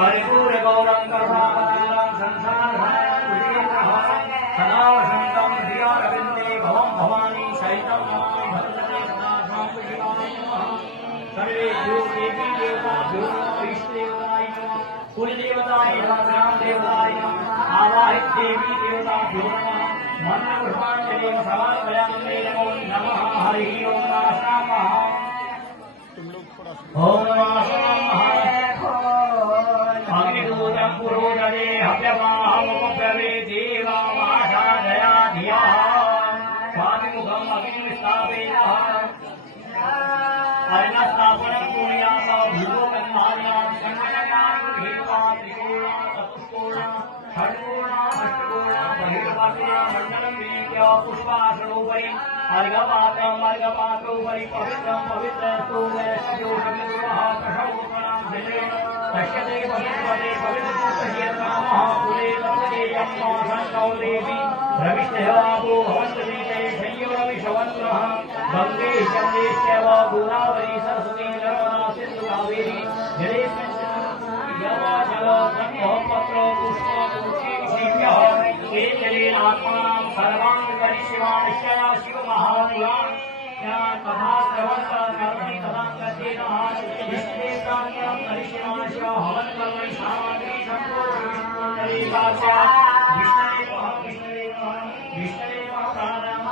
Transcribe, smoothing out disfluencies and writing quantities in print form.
कर्पूर गौरं करुणावतारं संसारभयं सदावसन्तं हृदयारविन्दे भवं भवानी शैतं मां भद्रते सदा स्वां शिवाय नमः। सर्वेभ्यो देवी देवताभ्यो इष्टदेवताय नमः, कुलदेवताय नमः, ग्रामदेवताय नमः, आवाहित देवी देवताभ्यो नमः। मन्त्रपुष्पाञ्जलिं समर्पयामि। नमो नमः। हरिः ओं नमः। ओम नमः। अग्निदूतं पुरोदरे हव्यवाहमुपप्लवे देवामाशादया धिया स्वामिमुखम् अग्निस्थापयतः अर्णस्थापनं कुर्यात् भूलोकन्मार्गात् संगणकान् गृहीत्वात् त्रिकोणा चतुष्कोणा षट्कोणा अष्टकोणा बहिर्वासुरा मण्डलं विनीत्य पुष्पासनोपरि अर्घपात्रोपरि पवित्रं पवित्रस्तु वैष्णवोषविदुरः प्रशोभनां जलेन पश्यते पवित्रपदे पवित्रपुष्पशीर्षामः कुले तत्तेयं मोहन्तौ देवी रविष्ठयावो भवन्तवीते संयोगविषवन्तः गङ्गे चन्द्रेश्चैव गोदावरी सरस्वती नर्मदा सिन्धु कावेरी जलेऽस्मिन् पत्र पुष्पभ्यः केचलेन आत्मानं सर्वान् करिष्यमाण शिवमहापुरान् तथा प्रवर्तकर्मणि तथा कथेन इष्टेतान्यं करिष्यमाण शिव हवन् कर्मणि सामग्री संपूर्ण विष्णुमण्डलीकास्य